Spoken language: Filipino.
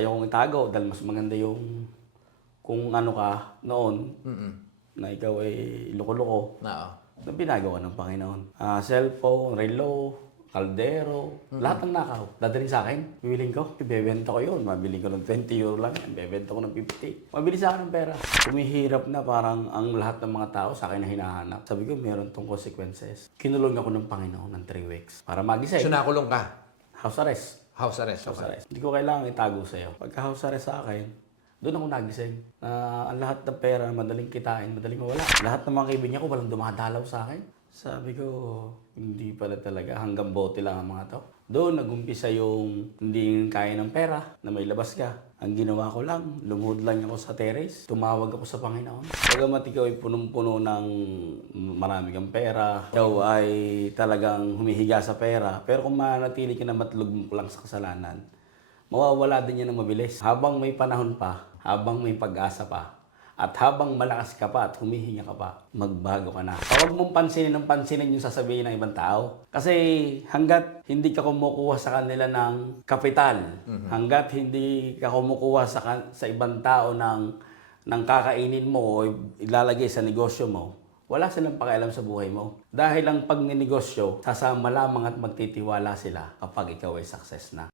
ayaw kong itago dahil mas maganda yung kung ano ka noon na ikaw ay loko-loko Oo. na binagawa ng Panginoon. Cellphone, relo, kaldero, lahat ng nakaw. Dadaling sa akin, bibiling ko, ibebenta ko yun. Mabili ko ng 20 euro lang yan, ibebenta ko ng 50. Mabili sa akin ng pera. Kumihirap na parang ang lahat ng mga tao sa akin na hinahanap. Sabi ko, meron tong consequences. Kinulong ako ng Panginoon ng 3 weeks para magising. So nakulong ka? House arrest. House arrest. House Okay. arrest. Hindi ko kailangan itago sa'yo. Pagka house arrest sa akin, doon ako nagising. Ang lahat ng pera, madaling kitain, madaling mawala. Lahat ng mga kaibigan ko, walang dumadalaw sa akin. Sabi ko, hindi pala talaga. Hanggang bote lang ang mga to. Doon nagumpisa yung hindi kaya ng pera na may labas ka. Ang ginawa ko lang, lumuhod lang ako sa terrace. Tumawag ako sa Panginoon. Bagamat ikaw ay punong-puno ng marami kang pera, ikaw ay talagang humihiga sa pera, pero kung manatili ka na matlog lang sa kasalanan, mawawala din yan ng mabilis. Habang may panahon pa, habang may pag-asa pa, at habang malakas ka pa at humihinga ka pa, magbago ka na. Huwag mong pansinin ng pansinin yung sasabihin ng ibang tao. Kasi hanggat hindi ka kumukuha sa kanila ng kapital, hanggat hindi ka kumukuha sa ibang tao ng kakainin mo o ilalagay sa negosyo mo, wala silang pakialam sa buhay mo. Dahil ang pagninegosyo, sasama lamang at magtitiwala sila kapag ikaw ay success na.